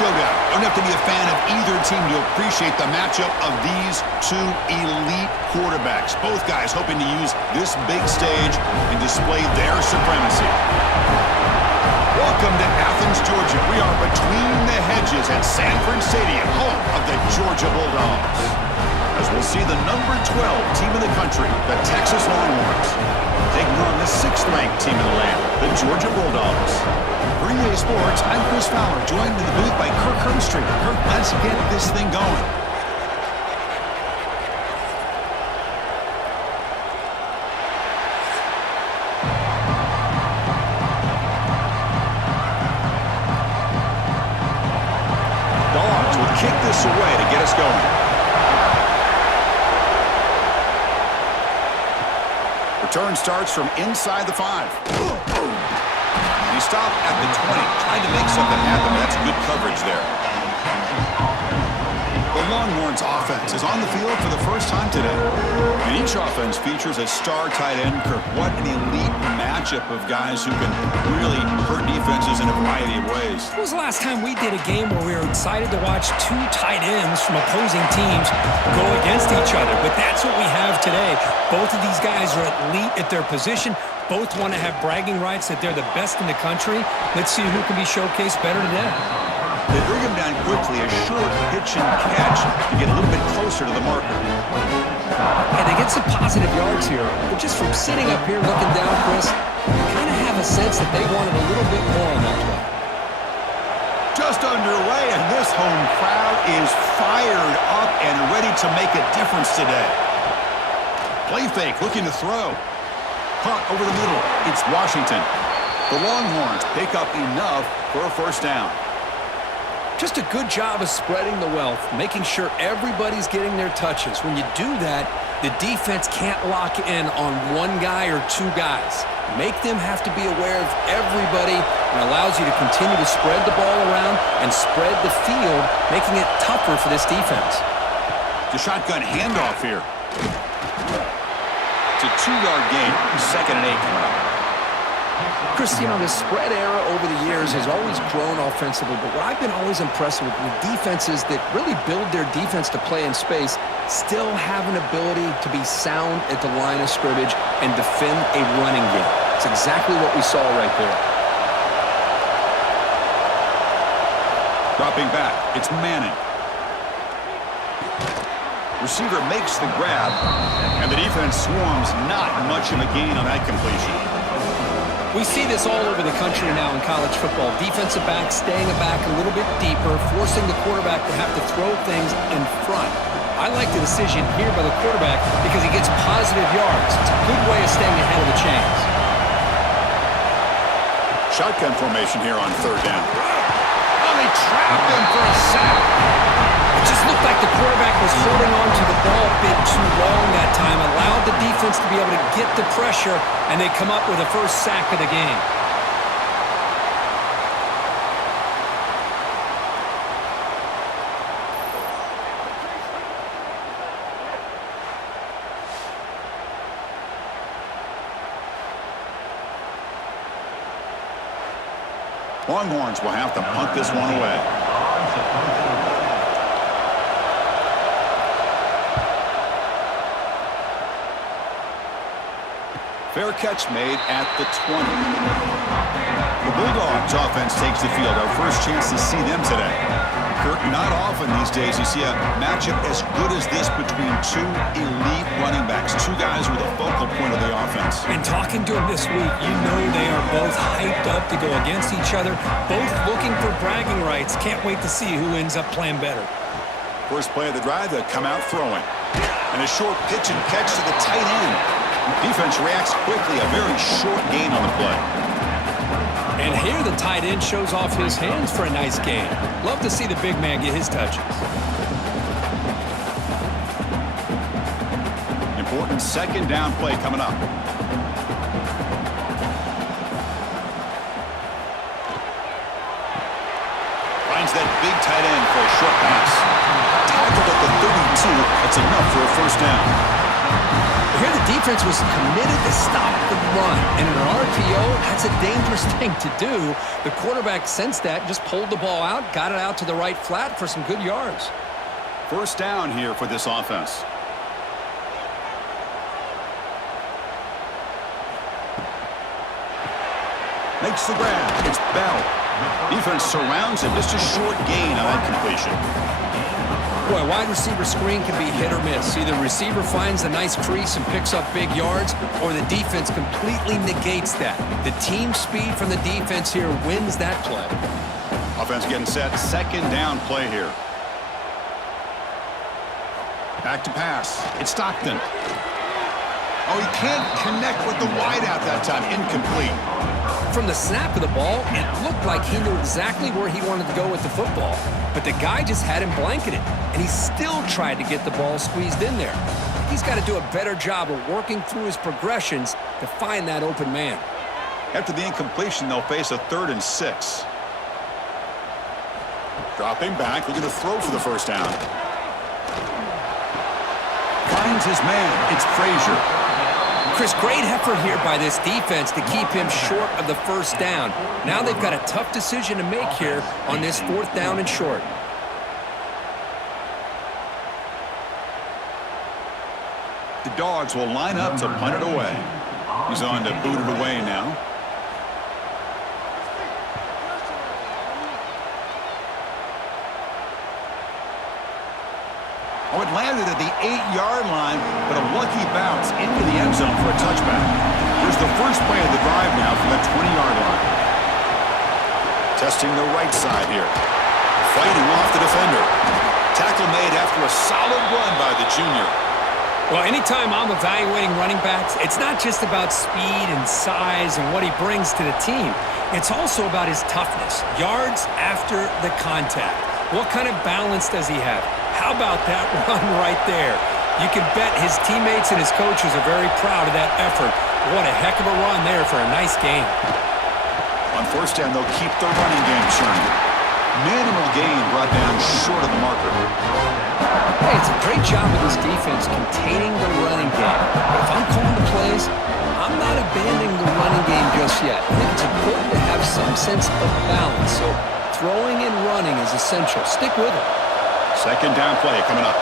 showdown. Don't have to be a fan of either team to appreciate the matchup of these two elite quarterbacks. Both guys hoping to use this big stage and display their supremacy. Welcome to Athens, Georgia. We are between the hedges at Sanford Stadium, home of the Georgia Bulldogs. As we'll see the number 12 team in the country, the Texas Longhorns, taking on the 6th-ranked team in the land, the Georgia Bulldogs. For EA Sports, I'm Chris Fowler, joined in the booth by Kirk Herbstreit. Kirk, let's get this thing going. Dogs will kick this away to get us going. Return starts from inside the 5. He stopped at the 20, trying to make something happen. That's good coverage there. The Longhorns offense is on the field for the first time today. And each offense features a star tight end. Kirk, what an elite matchup of guys who can really hurt defenses in a variety of ways. When was the last time we did a game where we were excited to watch two tight ends from opposing teams go against each other? But that's what we have today. Both of these guys are elite at their position. Both want to have bragging rights that they're the best in the country. Let's see who can be showcased better today. They bring him down quickly, a short pitch and catch to get a little bit closer to the marker. And they get some positive yards here. But just from sitting up here looking down, Chris, you kind of have a sense that they wanted a little bit more on that play. Just underway, and this home crowd is fired up and ready to make a difference today. Play fake, looking to throw. Caught over the middle. It's Washington. The Longhorns pick up enough for a first down. Just a good job of spreading the wealth, making sure everybody's getting their touches. When you do that, the defense can't lock in on one guy or two guys. Make them have to be aware of everybody, and allows you to continue to spread the ball around and spread the field, making it tougher for this defense. The shotgun handoff here. It's a 2-yard gain, 2nd and 8 coming up. Chris, you know, the spread era over the years has always grown offensively, but what I've been always impressed with defenses that really build their defense to play in space still have an ability to be sound at the line of scrimmage and defend a running game. It's exactly what we saw right there. Dropping back, it's Manning. Receiver makes the grab, and the defense swarms. Not much of a gain on that completion. We see this all over the country now in college football. Defensive backs staying back a little bit deeper, forcing the quarterback to have to throw things in front. I like the decision here by the quarterback because he gets positive yards. It's a good way of staying ahead of the chains. Shotgun formation here on 3rd down. Oh, they trapped him for a sack. It just looked like the quarterback was holding on to the ball a bit too long that time, allowed the defense to be able to get the pressure, and they come up with the first sack of the game. Longhorns will have to punt this one away. Fair catch made at the 20. The Bulldogs offense takes the field. Our first chance to see them today. Kirk, not often these days you see a matchup as good as this between two elite running backs, two guys who are the focal point of the offense. And talking to them this week, you know they are both hyped up to go against each other, both looking for bragging rights. Can't wait to see who ends up playing better. First play of the drive, they come out throwing. And a short pitch and catch to the tight end. Defense reacts quickly, a very short gain on the play. And here the tight end shows off his hands for a nice gain. Love to see the big man get his touches. Important 2nd down play coming up. Finds that big tight end for a short pass. Tackled at the 32, that's enough for a first down. Here the defense was committed to stop the run, and in an RPO, that's a dangerous thing to do. The quarterback sensed that, just pulled the ball out, got it out to the right flat for some good yards. First down here for this offense. Makes the grab. It's Bell. Defense surrounds him. Just a short gain on that completion. Boy, wide receiver screen can be hit or miss. Either the receiver finds a nice crease and picks up big yards, or the defense completely negates that. The team speed from the defense here wins that play. Offense getting set. Second down play here. Back to pass. It's Stockton. Oh, he can't connect with the wideout that time. Incomplete. From the snap of the ball, it looked like he knew exactly where he wanted to go with the football, but the guy just had him blanketed, and he still tried to get the ball squeezed in there. He's got to do a better job of working through his progressions to find that open man. After the incompletion, they'll face a 3rd and 6. Dropping back, looking to throw for the first down. Finds his man. It's Frazier. Chris, great effort here by this defense to keep him short of the first down. Now they've got a tough decision to make here on this 4th down and short. The Dogs will line up to punt it away. He's on to boot it away now. Oh, it landed at the 8-yard line, but a lucky bounce into the end zone for a touchback. Here's the first play of the drive now from that 20-yard line. Testing the right side here. Fighting off the defender. Tackle made after a solid run by the junior. Well, anytime I'm evaluating running backs, it's not just about speed and size and what he brings to the team. It's also about his toughness, yards after the contact. What kind of balance does he have? How about that run right there? You can bet his teammates and his coaches are very proud of that effort. What a heck of a run there for a nice gain. On first down, they'll keep the running game churning. Minimal gain brought down short of the marker. Hey, it's a great job of this defense containing the running game. If I'm calling the plays, I'm not abandoning the running game just yet. I think it's important to have some sense of balance. So throwing and running is essential. Stick with it. Second down play coming up.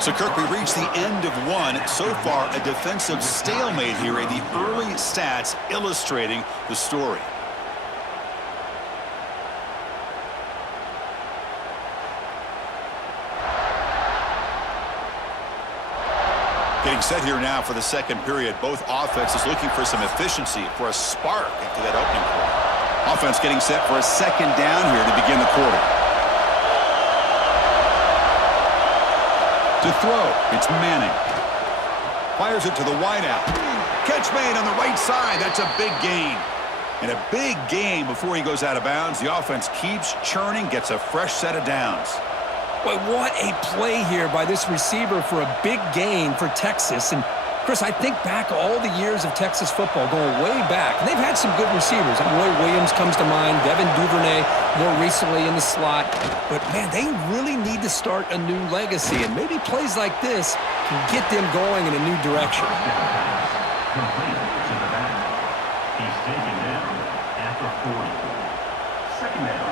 So, Kirk, we reached the end of one. So far, a defensive stalemate here, and the early stats illustrating the story. Getting set here now for the second period. Both offenses looking for some efficiency, for a spark into that opening quarter. Offense getting set for a second down here to begin the quarter. To throw, it's Manning. Fires it to the wideout. Catch made on the right side. That's a big gain. And a big gain before he goes out of bounds. The offense keeps churning, gets a fresh set of downs. Boy, what a play here by this receiver for a big gain for Texas. And, Chris, I think back all the years of Texas football, going way back. And they've had some good receivers. Roy Williams comes to mind, Devin Duvernay more recently in the slot. But, man, they really need to start a new legacy. And maybe plays like this can get them going in a new direction. Complete to the back. He's taken down at the 40. Second down.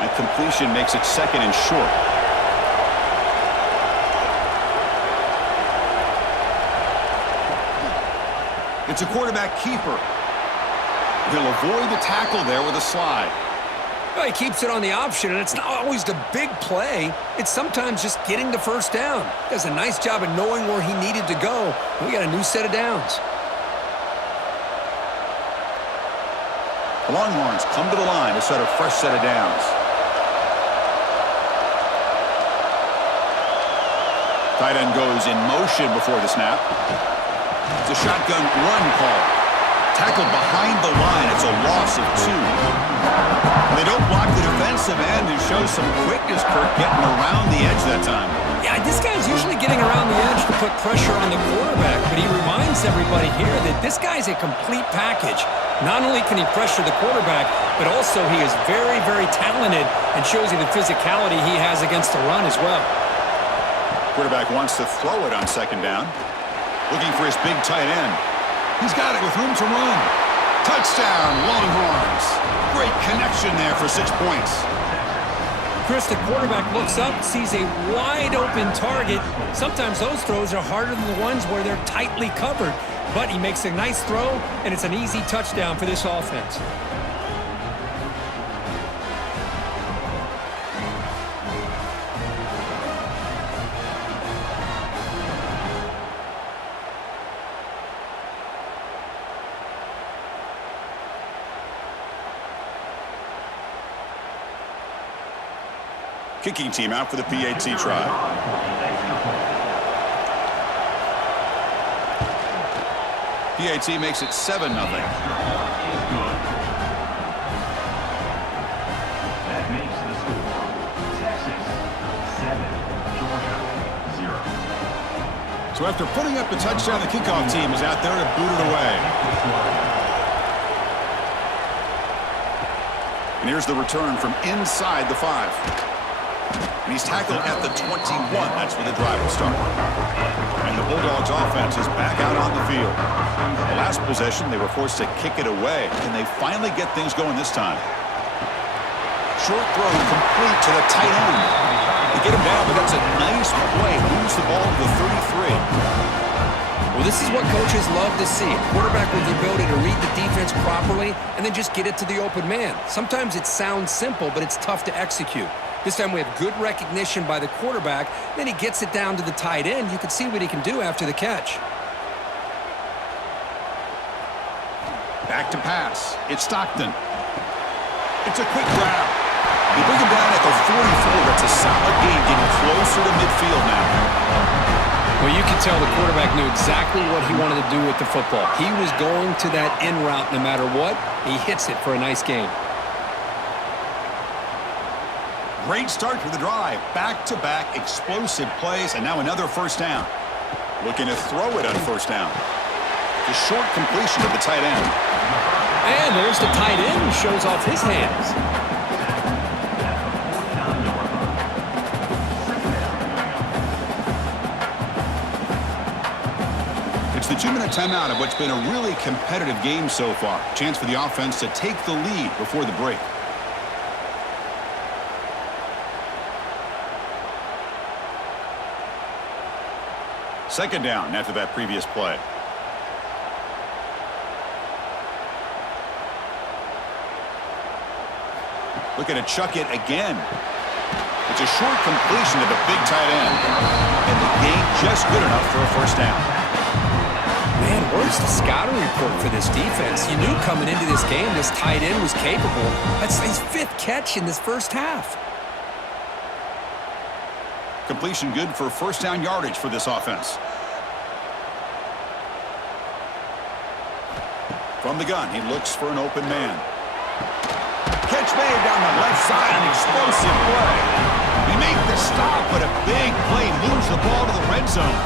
And completion makes it second and short. It's a quarterback keeper. He'll avoid the tackle there with a slide. Well, he keeps it on the option, and it's not always the big play. It's sometimes just getting the first down. Does a nice job of knowing where he needed to go. We got a new set of downs. The Longhorns come to the line to set a fresh set of downs. Tight end goes in motion before the snap. It's a shotgun run call. Tackled behind the line. It's a loss of 2. They don't block the defensive end and show some quickness, Kirk, getting around the edge that time. Yeah, this guy's usually getting around the edge to put pressure on the quarterback, but he reminds everybody here that this guy's a complete package. Not only can he pressure the quarterback, but also he is very, very talented and shows you the physicality he has against the run as well. Quarterback wants to throw it on second down. Looking for his big tight end. He's got it with room to run. Touchdown, Longhorns. Great connection there for 6 points. Chris, the quarterback looks up, sees a wide-open target. Sometimes those throws are harder than the ones where they're tightly covered. But he makes a nice throw, and it's an easy touchdown for this offense. Kicking team out for the PAT try. PAT makes it 7-0. That makes the score Texas 7, Georgia 0. So after putting up the touchdown, the kickoff team is out there to boot it away. And here's the return from inside the 5. And he's tackled at the 21. That's where the drive will start. And the Bulldogs offense is back out on the field. The last possession, they were forced to kick it away. Can they finally get things going this time? Short throw complete to the tight end. They get him down, but that's a nice play. Moves the ball to the 33. Well, this is what coaches love to see. A quarterback with the ability to read the defense properly and then just get it to the open man. Sometimes it sounds simple, but it's tough to execute. This time we have good recognition by the quarterback. Then he gets it down to the tight end. You can see what he can do after the catch. Back to pass. It's Stockton. It's a quick grab. They bring him down at the 44. That's a solid gain, getting closer to midfield now. Well, you can tell the quarterback knew exactly what he wanted to do with the football. He was going to that in route no matter what. He hits it for a nice gain. Great start for the drive. Back-to-back explosive plays, and now another first down. Looking to throw it on first down. The short completion of the tight end. And there's the tight end who shows off his hands. It's the 2-minute timeout of what's been a really competitive game so far. Chance for the offense to take the lead before the break. Second down after that previous play. Looking to chuck it again. It's a short completion to the big tight end. And the gain just good enough for a first down. Man, where's the scouting report for this defense? You knew coming into this game this tight end was capable. That's his 5th catch in this first half. Completion good for first down yardage for this offense. From the gun, he looks for an open man. Catch made down the left side, an explosive play. They make the stop, but a big play moves the ball to the red zone.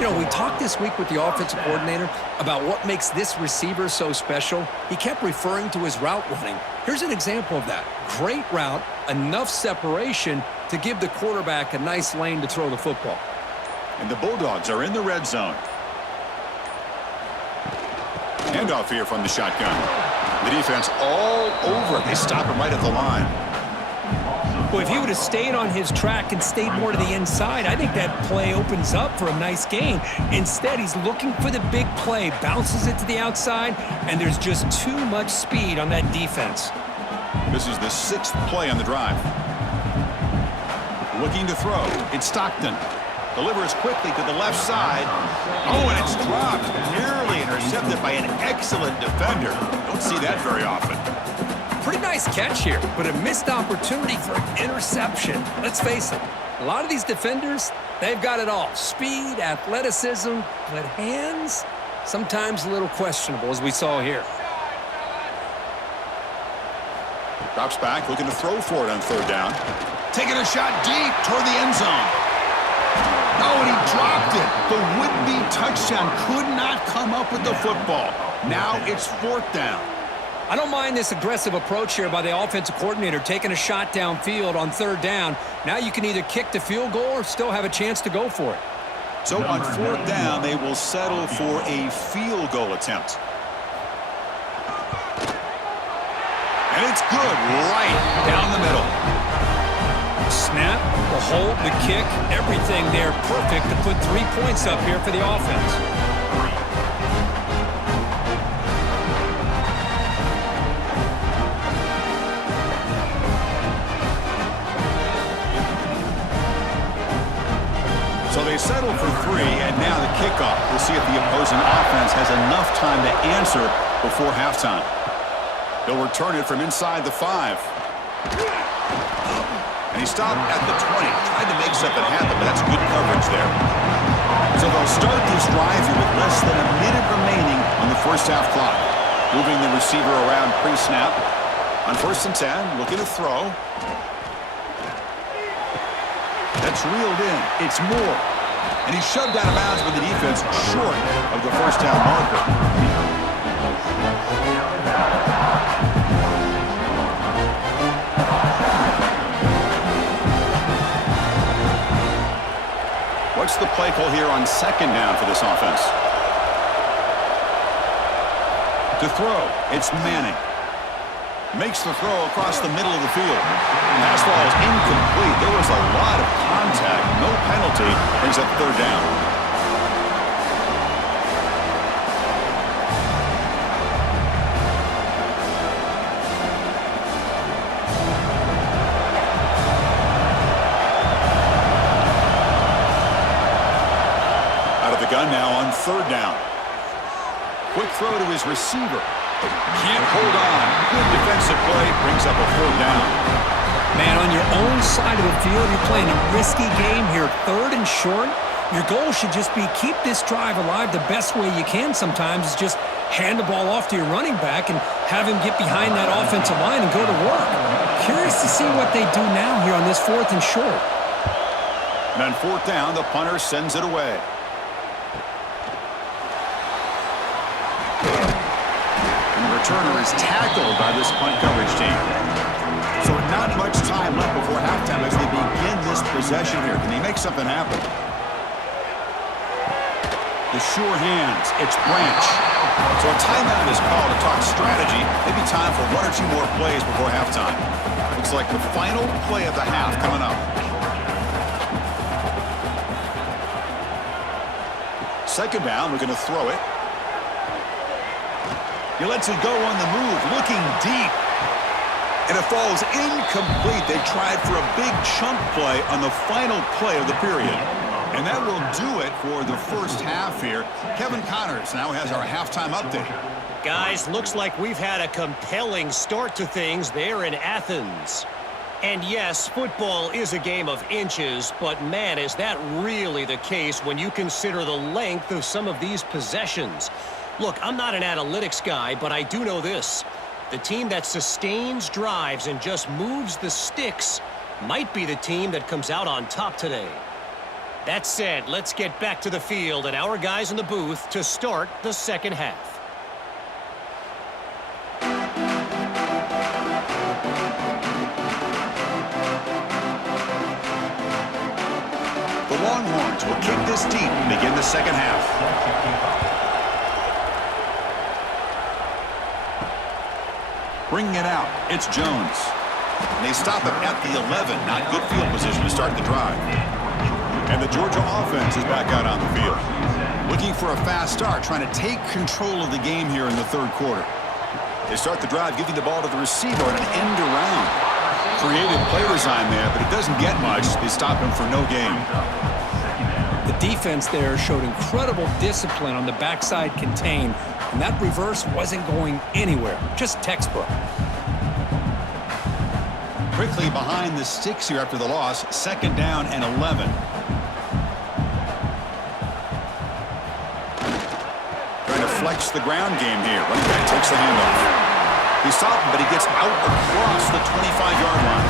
You know, we talked this week with the offensive coordinator about what makes this receiver so special. He kept referring to his route running. Here's an example of that. Great route, enough separation to give the quarterback a nice lane to throw the football. And the Bulldogs are in the red zone. Handoff here from the shotgun. The defense all over it. They stop him right at the line. Well, if he would have stayed on his track and stayed more to the inside, I think that play opens up for a nice gain. Instead, he's looking for the big play, bounces it to the outside, and there's just too much speed on that defense. This is the 6th play on the drive. Looking to throw. It's Stockton. Delivers quickly to the left side. Oh, and it's dropped. Nearly intercepted by an excellent defender. Don't see that very often. Pretty nice catch here, but a missed opportunity for an interception. Let's face it, a lot of these defenders, they've got it all. Speed, athleticism, but hands, sometimes a little questionable, as we saw here. Drops back, looking to throw for it on third down. Taking a shot deep toward the end zone. Oh, and he dropped it. The would-be touchdown could not come up with the football. Now it's 4th down. I don't mind this aggressive approach here by the offensive coordinator, taking a shot downfield on 3rd down. Now you can either kick the field goal or still have a chance to go for it. So on 4th down, they will settle for a field goal attempt. And it's good right down the middle. Snap, the hold, the kick, everything there perfect to put 3 points up here for the offense. So they settle for 3, and now the kickoff. We'll see if the opposing offense has enough time to answer before halftime. They'll return it from inside the 5. And he stopped at the 20. Tried to make something happen, but that's good coverage there. So they'll start this drive here with less than a minute remaining on the first half clock. Moving the receiver around pre-snap. On 1st and 10, looking to throw. That's reeled in. It's Moore. And he's shoved out of bounds with the defense short of the first down marker. What's the play call here on 2nd down for this offense? To throw, it's Manning. Makes the throw across the middle of the field. Pass ball is incomplete. There was a lot of contact. No penalty. Brings up 3rd down. Out of the gun now on 3rd down. Quick throw to his receiver. Can't hold on. Good defensive play. Brings up a 3rd down. Man, on your own side of the field, you're playing a risky game here. 3rd and short. Your goal should just be keep this drive alive the best way you can sometimes is just hand the ball off to your running back and have him get behind that offensive line and go to work. Curious to see what they do now here on this 4th and short. And on 4th down, the punter sends it away. Returner is tackled by this punt coverage team. So not much time left before halftime as they begin this possession here. Can they make something happen? The sure hands. It's Branch. So a timeout is called to talk strategy. Maybe time for 1 or 2 more plays before halftime. Looks like the final play of the half coming up. 2nd down, we're going to throw it. He lets it go on the move, looking deep. And it falls incomplete. They tried for a big chunk play on the final play of the period. And that will do it for the first half here. Kevin Connors now has our halftime update. Guys, looks like we've had a compelling start to things there in Athens. And yes, football is a game of inches, but man, is that really the case when you consider the length of some of these possessions. Look, I'm not an analytics guy, but I do know this. The team that sustains drives and just moves the sticks might be the team that comes out on top today. That said, let's get back to the field and our guys in the booth to start the 2nd half. The Longhorns will kick this deep and begin the 2nd half. Bringing it out, it's Jones. And they stop him at the 11. Not good field position to start the drive. And the Georgia offense is back out on the field. Looking for a fast start, trying to take control of the game here in the 3rd quarter. They start the drive, giving the ball to the receiver and an end around. Creative play design there, but it doesn't get much. They stop him for no gain. The defense there showed incredible discipline on the backside contain, and that reverse wasn't going anywhere. Just textbook. Quickly behind the sticks here after the loss. 2nd down and 11. Trying to flex the ground game here. Running back takes the handoff. He stopped him, but he gets out across the 25-yard line.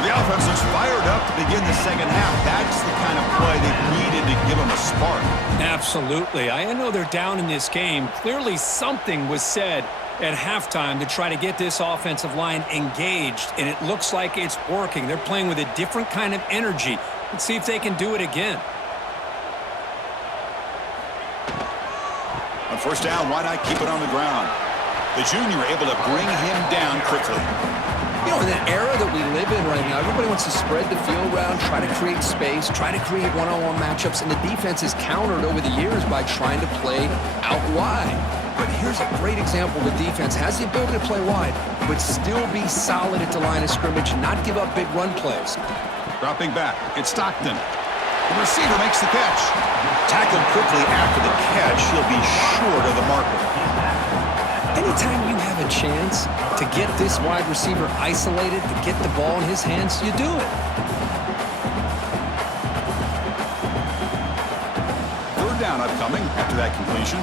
The offense is fired up to begin the second half. That's the kind of play they needed to give them a spark. Absolutely. I know they're down in this game. Clearly something was said at halftime to try to get this offensive line engaged, and it looks like it's working. They're playing with a different kind of energy. Let's see if they can do it again. On first down, why not keep it on the ground? The junior able to bring him down quickly. You know, in the era that we live in right now, everybody wants to spread the field around, try to create space, try to create one-on-one matchups, and the defense is countered over the years by trying to play out wide. But here's a great example. The defense has the ability to play wide, but still be solid at the line of scrimmage and not give up big run plays. Dropping back, it's Stockton. The receiver makes the catch. Tackled quickly after the catch, he'll be short of the marker. Anytime you have a chance to get this wide receiver isolated, to get the ball in his hands, you do it. Third down upcoming after that completion.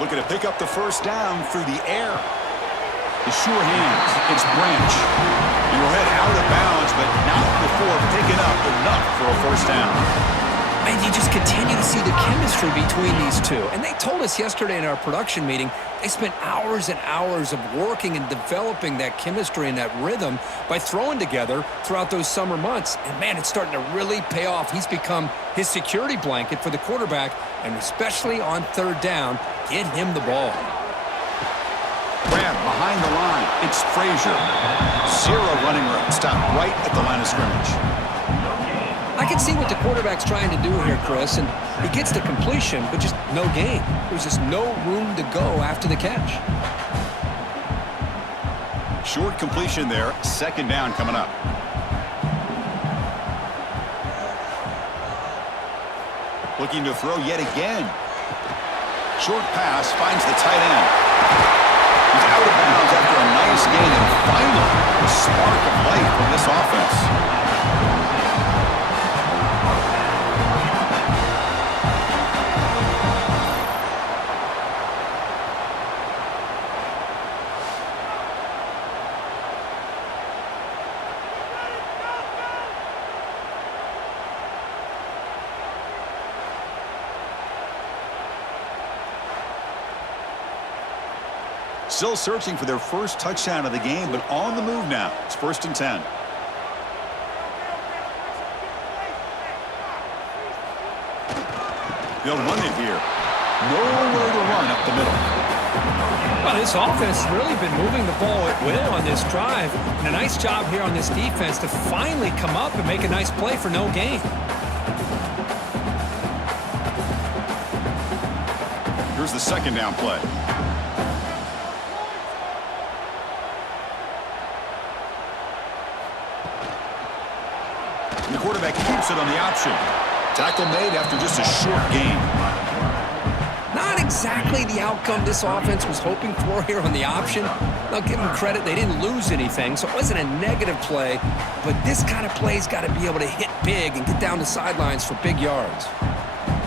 Looking to pick up the first down through the air. The sure hands, it's Branch. He will head out of bounds, but not before picking up enough for a first down. And you just continue to see the chemistry between these two. And they told us yesterday in our production meeting, they spent hours and hours of working and developing that chemistry and that rhythm by throwing together throughout those summer months. And, man, it's starting to really pay off. He's become his security blanket for the quarterback, and especially on third down, get him the ball. Grab behind the line. It's Frazier. Zero running room. Stop right at the line of scrimmage. I can see what the quarterback's trying to do here, Chris, and he gets the completion, but just no gain. There's just no room to go after the catch. Short completion there. Second down coming up. Looking to throw yet again. Short pass finds the tight end. He's out of bounds after a nice gain, and finally a spark of life from this offense. Still searching for their first touchdown of the game, but on the move now. It's 1st and 10. They'll run it here. Nowhere to run up the middle. Well, this offense has really been moving the ball at will on this drive. And a nice job here on this defense to finally come up and make a nice play for no gain. Here's the second down play. The quarterback keeps it on the option. Tackle made after just a short gain. Not exactly the outcome this offense was hoping for here on the option. I'll give them credit. They didn't lose anything, so it wasn't a negative play. But this kind of play's got to be able to hit big and get down the sidelines for big yards.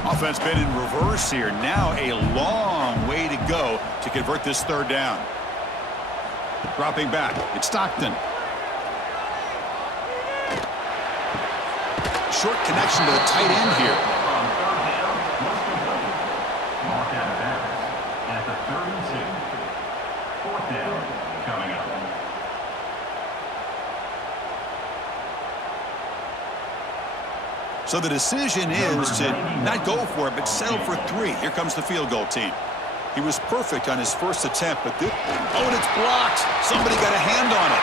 Offense been in reverse here. Now a long way to go to convert this third down. Dropping back. It's Stockton. Short connection to the tight end here. Marked out of bounds at the 32. Fourth down coming up. So the decision is to not go for it, but settle for 3. Here comes the field goal team. He was perfect on his first attempt, but this... Oh, and it's blocked. Somebody got a hand on it.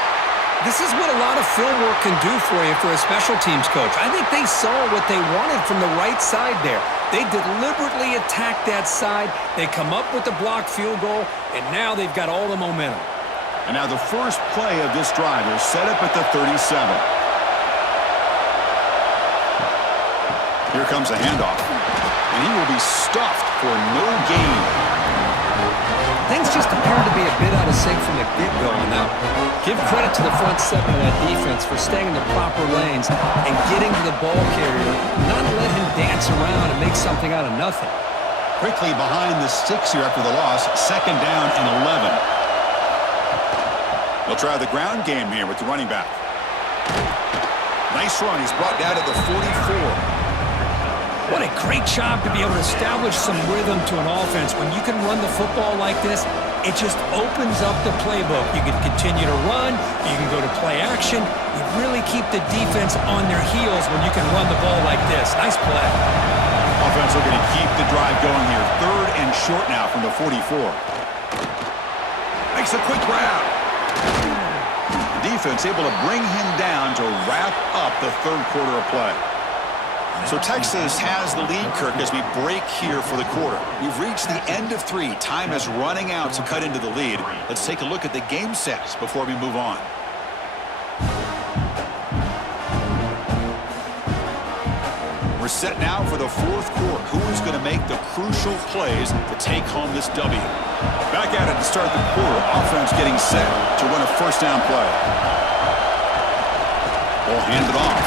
This is what a lot of film work can do for you for a special teams coach. I think they saw what they wanted from the right side there. They deliberately attacked that side. They come up with the blocked field goal, and now they've got all the momentum. And now the first play of this drive is set up at the 37. Here comes a handoff, and he will be stuffed for no gain. Things just appear to be a bit out of sync from the get-go on that. Give credit to the front seven of that defense for staying in the proper lanes and getting to the ball carrier, not let him dance around and make something out of nothing. Quickly behind the sticks here after the loss, second down and 11. They'll try the ground game here with the running back. Nice run. He's brought down to the 44. What a great job to be able to establish some rhythm to an offense. When you can run the football like this, it just opens up the playbook. You can continue to run. You can go to play action. You really keep the defense on their heels when you can run the ball like this. Nice play. Offense looking to keep the drive going here. 3rd and short now from the 44. Makes a quick grab. The defense able to bring him down to wrap up the 3rd quarter of play. So Texas has the lead, Kirk, as we break here for the quarter. We've reached the end of 3. Time is running out to cut into the lead. Let's take a look at the game sets before we move on. We're set now for the 4th quarter. Who is going to make the crucial plays to take home this W? Back at it to start the quarter. Offense getting set to run a 1st down play. Ball handed off.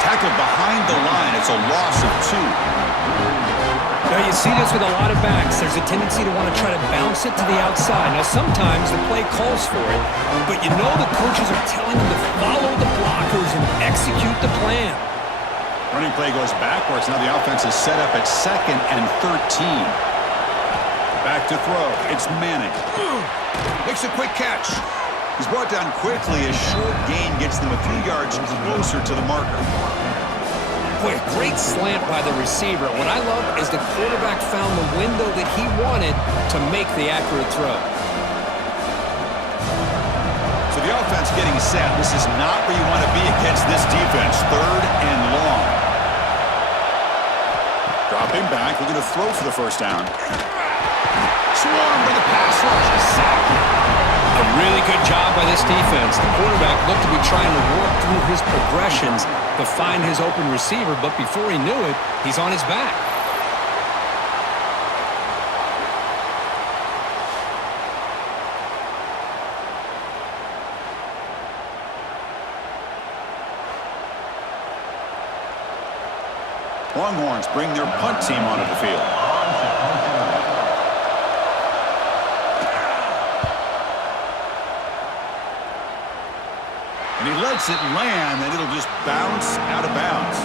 Tackled behind the line. It's a loss of 2. Now you see this with a lot of backs. There's a tendency to want to try to bounce it to the outside. Now sometimes the play calls for it, but you know the coaches are telling them to follow the blockers and execute the plan. Running play goes backwards. Now the offense is set up at 2nd and 13. Back to throw. It's Manning. Makes a quick catch. He's brought down quickly. A short gain gets them a few yards closer to the marker. Boy, a great slant by the receiver. What I love is the quarterback found the window that he wanted to make the accurate throw. So the offense getting set. This is not where you want to be against this defense. 3rd and long. Dropping back. Looking to throw for the 1st down. Swarmed by the pass rush. Sacked. A really good job by this defense. The quarterback looked to be trying to work through his progressions to find his open receiver, but before he knew it, he's on his back. Longhorns bring their punt team onto the field. And he lets it land, and it'll just bounce out of bounds.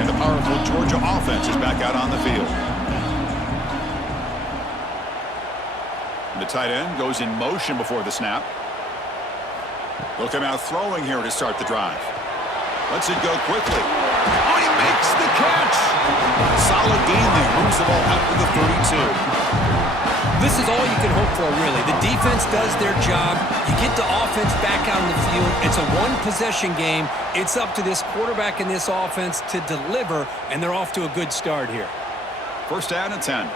And the powerful Georgia offense is back out on the field. And the tight end goes in motion before the snap. They'll come out throwing here to start the drive. Lets it go quickly. Oh, he makes the catch! Solid gain there. Moves the ball out to the 32. This is all you can hope for, really. The defense does their job. You get the offense back out on the field. It's a one-possession game. It's up to this quarterback and this offense to deliver, and they're off to a good start here. 1st down and 10.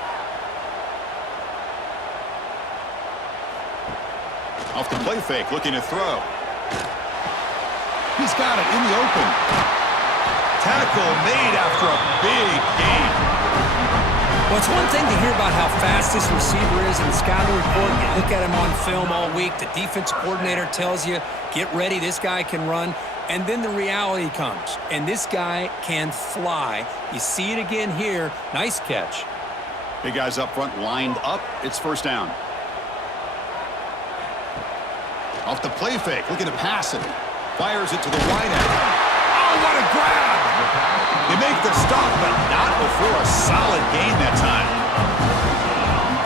Off the play fake, looking to throw. He's got it in the open. Tackle made after a big gain. Well, it's one thing to hear about how fast this receiver is in the scouting report. You look at him on film all week. The defense coordinator tells you, get ready, this guy can run. And then the reality comes, and this guy can fly. You see it again here. Nice catch. Big guys up front lined up. It's 1st down. Off the play fake, looking to pass it. Fires it to the wide end. Oh, what a grab! They make the stop, but not before a solid gain that time.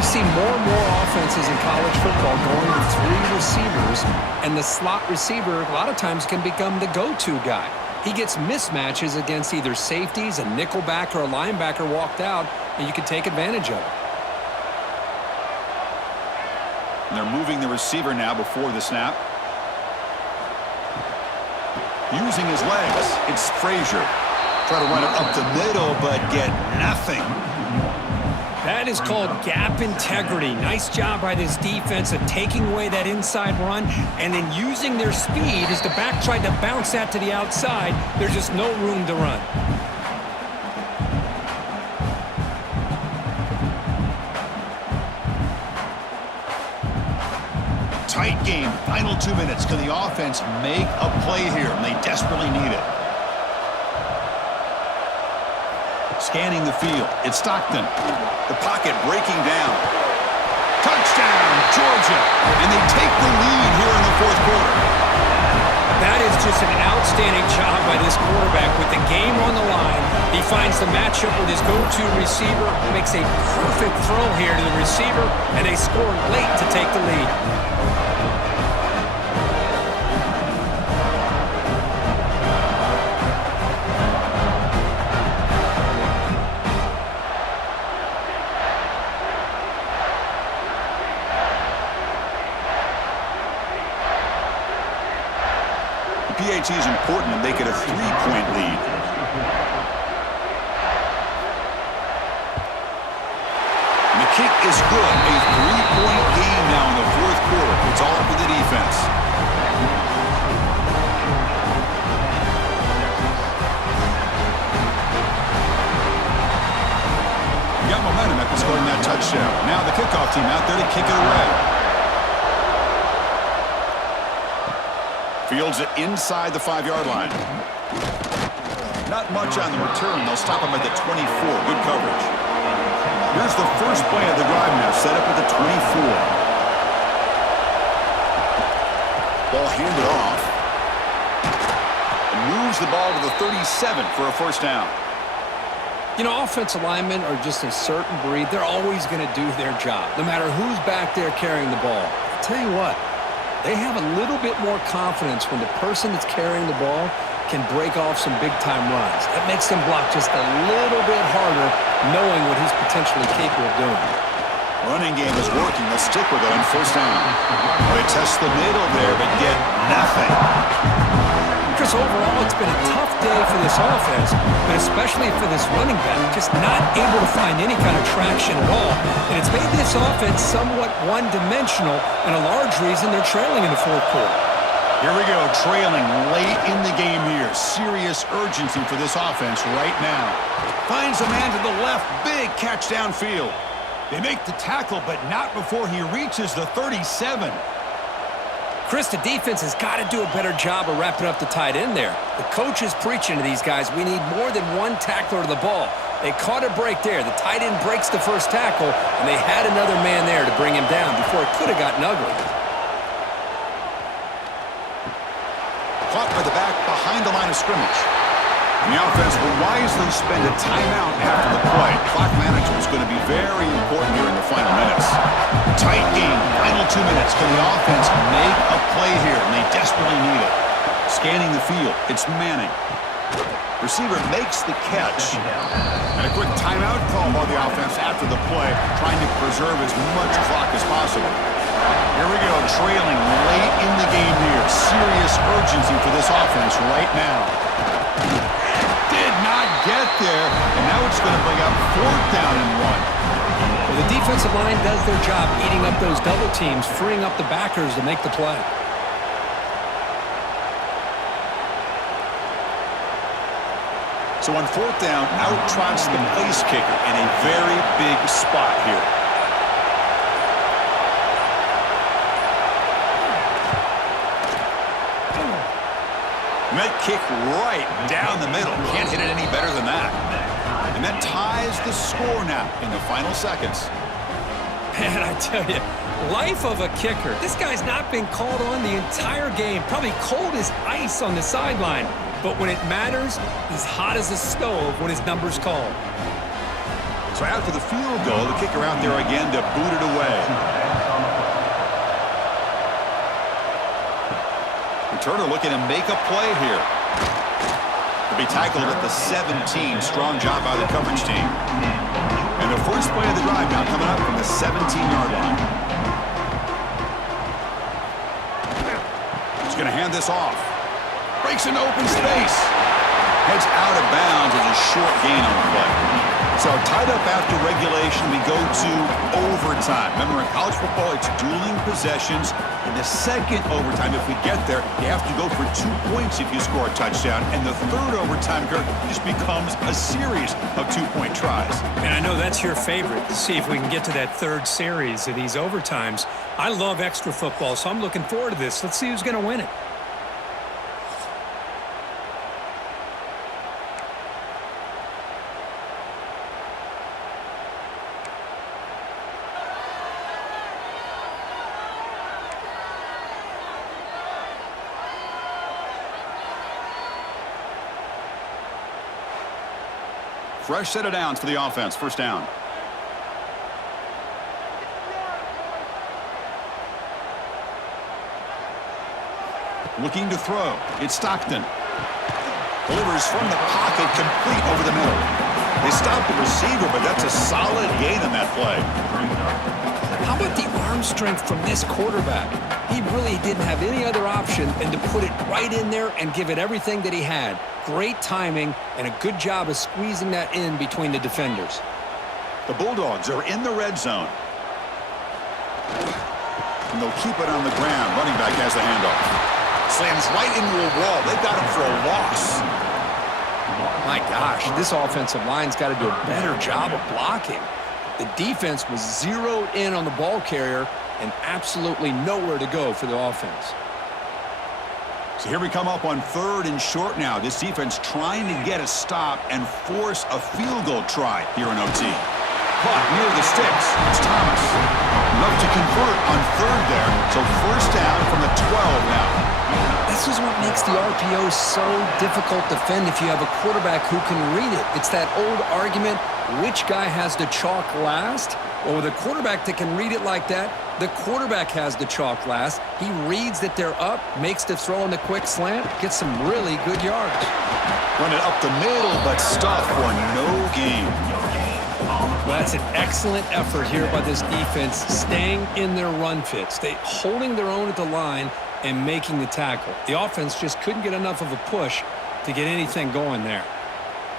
You see more and more offenses in college football going to 3 receivers, and the slot receiver a lot of times can become the go-to guy. He gets mismatches against either safeties, a nickelback, or a linebacker walked out, and you can take advantage of it. And they're moving the receiver now before the snap. Using his legs, it's Frazier. Try to run it up the middle, but get nothing. That is called gap integrity. Nice job by this defense of taking away that inside run and then using their speed as the back tried to bounce that to the outside. There's just no room to run. Tight game. Final 2 minutes. Can the offense make a play here? And they desperately need it. Scanning the field. It's Stockton. The pocket breaking down. Touchdown, Georgia, and they take the lead here in the fourth quarter. That is just an outstanding job by this quarterback. With the game on the line, he finds the matchup with his go-to receiver, makes a perfect throw here to the receiver, and they score late to take the lead. PAT is important to make it a 3-point lead. And the kick is good. A 3-point game now in the fourth quarter. It's all up to the defense. Got momentum after scoring that touchdown. Now the kickoff team out there to kick it away. Fields it inside the 5-yard line. Not much on the return. They'll stop him at the 24. Good coverage. Here's the first play of the drive now, set up at the 24. Ball handed off. And moves the ball to the 37 for a first down. You know, offensive linemen are just a certain breed. They're always going to do their job, no matter who's back there carrying the ball. I'll tell you what. They have a little bit more confidence when the person that's carrying the ball can break off some big-time runs. That makes them block just a little bit harder, knowing what he's potentially capable of doing. Running game is working. Let's stick with it on first down. They test the middle there, but get nothing. Chris, overall, it's been a tough day for this offense, but especially for this running back, just not able to find any kind of traction at all. And it's made this offense somewhat one-dimensional, and a large reason they're trailing in the fourth quarter. Here we go, trailing late in the game here. Serious urgency for this offense right now. Finds a man to the left, big catch downfield. They make the tackle, but not before he reaches the 37. Chris, the defense has got to do a better job of wrapping up the tight end there. The coach is preaching to these guys, we need more than one tackler to the ball. They caught a break there. The tight end breaks the first tackle, and they had another man there to bring him down before it could have gotten ugly. Caught by the back behind the line of scrimmage. And the offense will wisely spend a timeout after the play. Clock management is going to be very important here in the final minutes. Tight game, final 2 minutes. Can the offense make a play here? And they desperately need it. Scanning the field, it's Manning. Receiver makes the catch. And a quick timeout call by the offense after the play, trying to preserve as much clock as possible. Here we go, trailing late in the game here. Serious urgency for this offense right now. Did not get there, and now it's going to bring up 4th down and 1. Well, the defensive line does their job eating up those double teams, freeing up the backers to make the play. So on 4th down, out trots the place kicker in a very big spot here. And that kick right down the middle. Can't hit it any better than that. And that ties the score now in the final seconds. Man, I tell you, life of a kicker. This guy's not been called on the entire game. Probably cold as ice on the sideline. But when it matters, he's hot as a stove when his number's called. So after the field goal, the kicker out there again to boot it away. Returner looking to make a play here. To be tackled at the 17. Strong job by the coverage team. And the first play of the drive now coming up from the 17-yard line. He's going to hand this off. Breaks into open space. Heads out of bounds as a short gain on the play. So tied up after regulation, we go to overtime. Remember, in college football, it's dueling possessions. In the second overtime, if we get there, you have to go for 2 points if you score a touchdown. And the third overtime, Kirk, just becomes a series of 2-point tries. And I know that's your favorite, to see if we can get to that third series of these overtimes. I love extra football, so I'm looking forward to this. Let's see who's going to win it. Fresh set of downs for the offense. First down. Looking to throw. It's Stockton. Delivers from the pocket, complete over the middle. They stopped the receiver, but that's a solid gain on that play. How about the arm strength from this quarterback? He really didn't have any other option than to put it right in there and give it everything that he had. Great timing and a good job of squeezing that in between the defenders. The Bulldogs are in the red zone. And they'll keep it on the ground. Running back has the handoff. Slams right into a wall. They've got him for a loss. My gosh, this offensive line's got to do a better job of blocking. The defense was zeroed in on the ball carrier and absolutely nowhere to go for the offense. So here we come up on 3rd and short now. This defense trying to get a stop and force a field goal try here in OT. Caught near the sticks. It's Thomas. Enough to convert on 3rd there. So first down from the 12 now. This is what makes the RPO so difficult to defend if you have a quarterback who can read it. It's that old argument, which guy has the chalk last? Well, with a quarterback that can read it like that, the quarterback has the chalk last. He reads that they're up, makes the throw in the quick slant, gets some really good yards. Run it up the middle, but stuff for no gain. Well, that's an excellent effort here by this defense, staying in their run fits. They holding their own at the line and making the tackle. The offense just couldn't get enough of a push to get anything going there.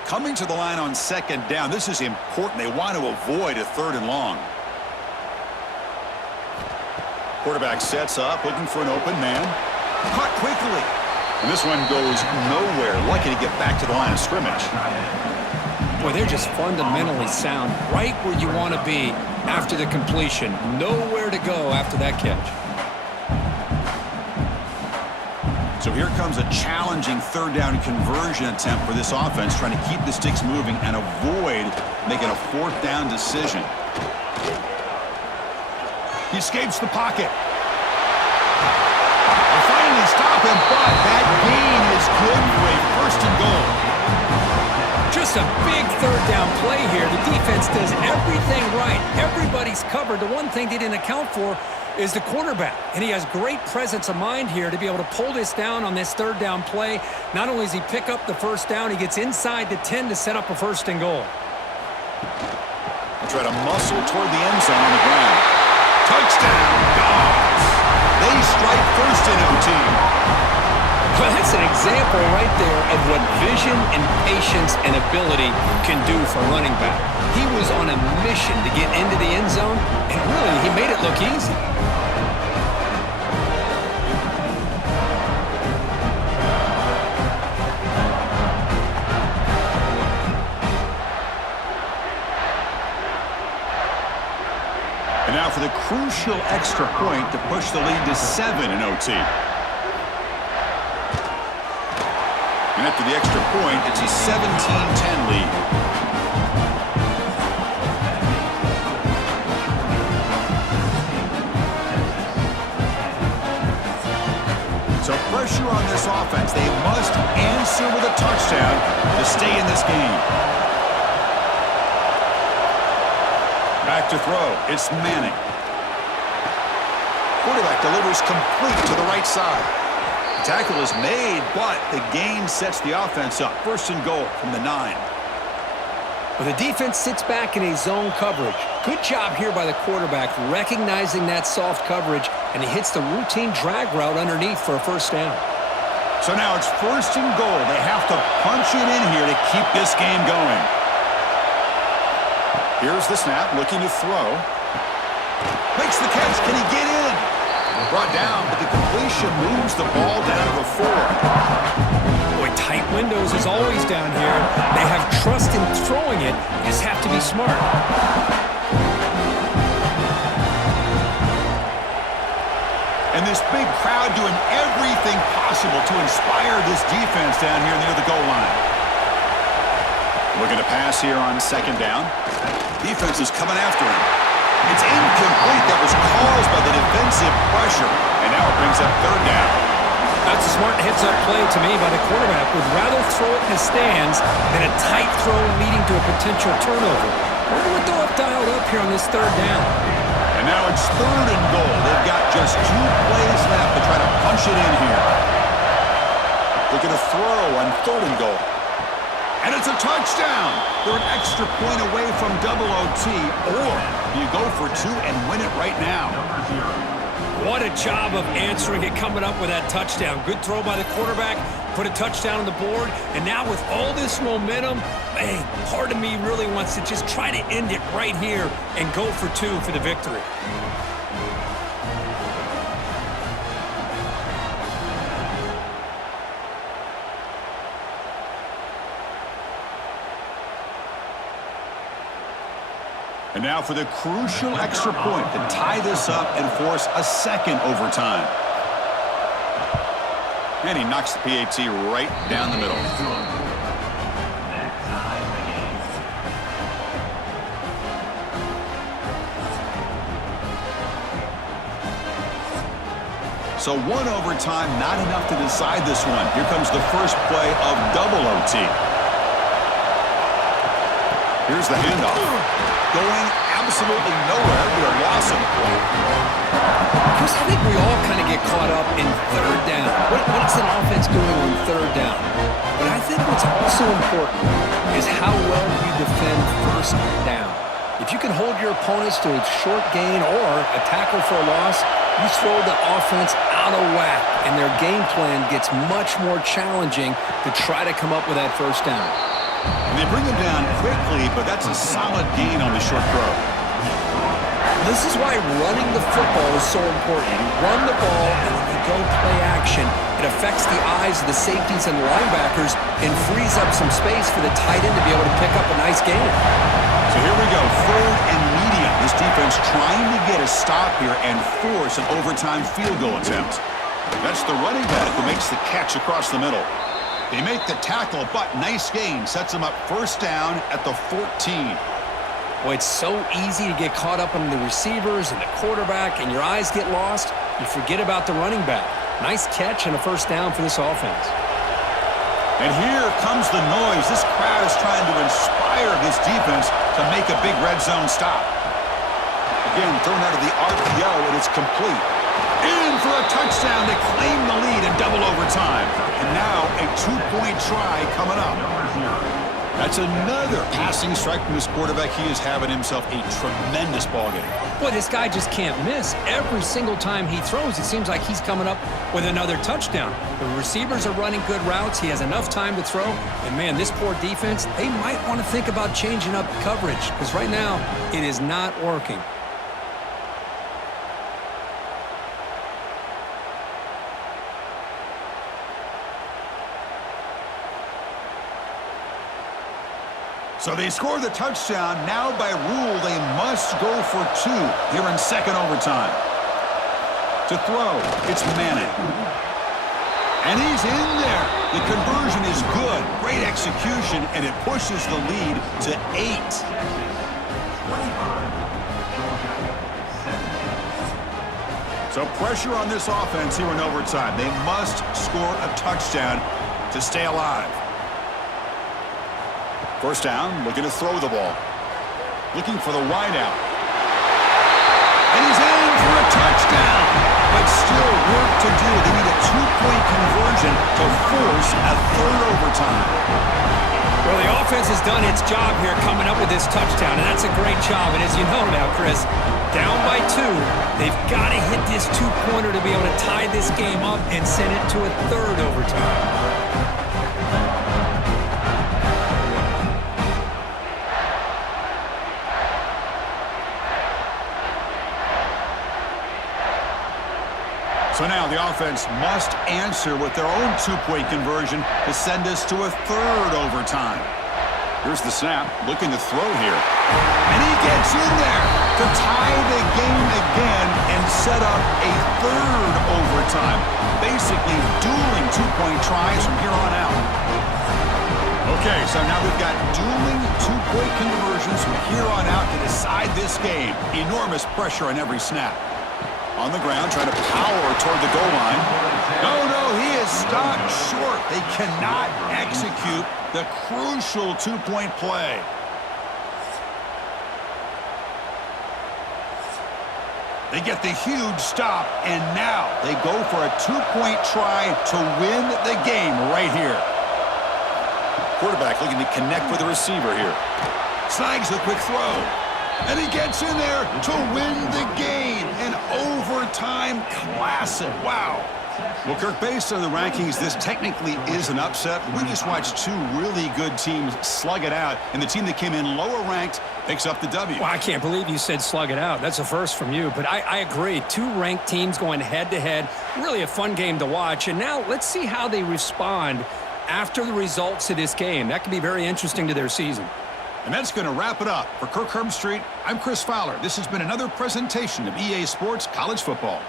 Coming to the line on 2nd down, this is important. They want to avoid a 3rd and long. Quarterback sets up, looking for an open man. Caught quickly. And this one goes nowhere. Lucky to get back to the line of scrimmage. Boy, they're just fundamentally sound, right where you want to be after the completion. Nowhere to go after that catch. So here comes a challenging 3rd down conversion attempt for this offense, trying to keep the sticks moving and avoid making a 4th down decision. He escapes the pocket. They finally stop him, but that gain is good for a 1st and goal. Just a big 3rd down play here. The defense does everything right. Everybody's covered. The one thing they didn't account for is the quarterback. And he has great presence of mind here to be able to pull this down on this 3rd down play. Not only does he pick up the 1st down, he gets inside the 10 to set up a 1st and goal. They try to muscle toward the end zone on the ground. Touchdown, Dogs. They strike first in OT. Well, that's an example right there of what vision and patience and ability can do for a running back. He was on a mission to get into the end zone, and really, he made it look easy. And now for the crucial extra point to push the lead to 7 in OT. And after the extra point, it's a 17-10 lead. So pressure on this offense. They must answer with a touchdown to stay in this game. Back to throw. It's Manning. Quarterback delivers complete to the right side. The tackle is made, but the gain sets the offense up. 1st and goal from the 9. Well, the defense sits back in a zone coverage. Good job here by the quarterback, recognizing that soft coverage, and he hits the routine drag route underneath for a 1st down. So now it's 1st and goal. They have to punch it in here to keep this game going. Here's the snap, looking to throw. Makes the catch. Can he get in? Brought down, but the completion moves the ball down to the 4. Boy, tight windows is always down here. They have trust in throwing it. You just have to be smart. And this big crowd doing everything possible to inspire this defense down here near the goal line. Looking to pass here on 2nd down. Defense is coming after him. It's incomplete. That was caused by the defensive pressure. And now it brings up 3rd down. That's a smart heads-up play to me by the quarterback. Would rather throw it in the stands than a tight throw leading to a potential turnover. Wonder what they'll have dialed up here on this third down. And now it's 3rd and goal. They've got just 2 plays left to try to punch it in here. Looking to throw on 3rd and goal. And it's a touchdown. They're an extra point away from double OT. Or you go for 2 and win it right now. What a job of answering it, coming up with that touchdown. Good throw by the quarterback, put a touchdown on the board, and now with all this momentum, man, part of me really wants to just try to end it right here and go for 2 for the victory. And now for the crucial extra point to tie this up and force a 2nd overtime. And he knocks the PAT right down the middle. So 1 overtime, not enough to decide this one. Here comes the first play of double OT. Here's the handoff. Going absolutely nowhere. We're lost him. Chris, I think we all kind of get caught up in 3rd down. What's an offense doing on 3rd down? But I think what's also important is how well you defend 1st down. If you can hold your opponents to a short gain or a tackle for a loss, you throw the offense out of whack, and their game plan gets much more challenging to try to come up with that 1st down. And they bring him down quickly, but that's a solid gain on the short throw. This is why running the football is so important. You run the ball, and when you go play action, it affects the eyes of the safeties and linebackers and frees up some space for the tight end to be able to pick up a nice gain. So here we go, 3rd and medium. This defense trying to get a stop here and force an overtime field goal attempt. That's the running back who makes the catch across the middle. They make the tackle, but nice gain. Sets them up 1st down at the 14. Boy, it's so easy to get caught up on the receivers and the quarterback, and your eyes get lost. You forget about the running back. Nice catch and a 1st down for this offense. And here comes the noise. This crowd is trying to inspire this defense to make a big red zone stop. Again, thrown out of the RPO, and it's complete. In for a touchdown to claim the lead in double overtime. And now a 2-point try coming up. That's another passing strike from this quarterback. He is having himself a tremendous ballgame. Boy, this guy just can't miss. Every single time he throws, it seems like he's coming up with another touchdown. The receivers are running good routes. He has enough time to throw. And, man, this poor defense, they might want to think about changing up coverage because right now it is not working. So they score the touchdown. Now by rule, they must go for 2 here in 2nd overtime. To throw, it's Manning. And he's in there. The conversion is good. Great execution, and it pushes the lead to 8. So pressure on this offense here in overtime. They must score a touchdown to stay alive. 1st down, looking to throw the ball. Looking for the wideout. And he's in for a touchdown. But still work to do. They need a 2-point conversion to force a 3rd overtime. Well, the offense has done its job here coming up with this touchdown, and that's a great job. And as you know now, Chris, down by 2, they've got to hit this 2-pointer to be able to tie this game up and send it to a 3rd overtime. So now the offense must answer with their own 2-point conversion to send us to a 3rd overtime. Here's the snap, looking to throw here. And he gets in there to tie the game again and set up a 3rd overtime. Basically dueling 2-point tries from here on out. Okay, so now we've got dueling 2-point conversions from here on out to decide this game. Enormous pressure on every snap. On the ground, trying to power toward the goal line. No, he is stopped short. They cannot execute the crucial two-point play. They get the huge stop, and now they go for a two-point try to win the game right here. Quarterback looking to connect with the receiver here. Snags a quick throw. And he gets in there to win the game. An overtime classic. Wow. Well, Kirk, based on the rankings, this technically is an upset. We just watched two really good teams slug it out, and the team that came in lower ranked picks up the W. Well, I can't believe you said slug it out. That's a first from you, but I agree. Two ranked teams going head-to-head. Really a fun game to watch. And now let's see how they respond after the results of this game. That could be very interesting to their season. And that's going to wrap it up. For Kirk Herbstreit, I'm Chris Fowler. This has been another presentation of EA Sports College Football.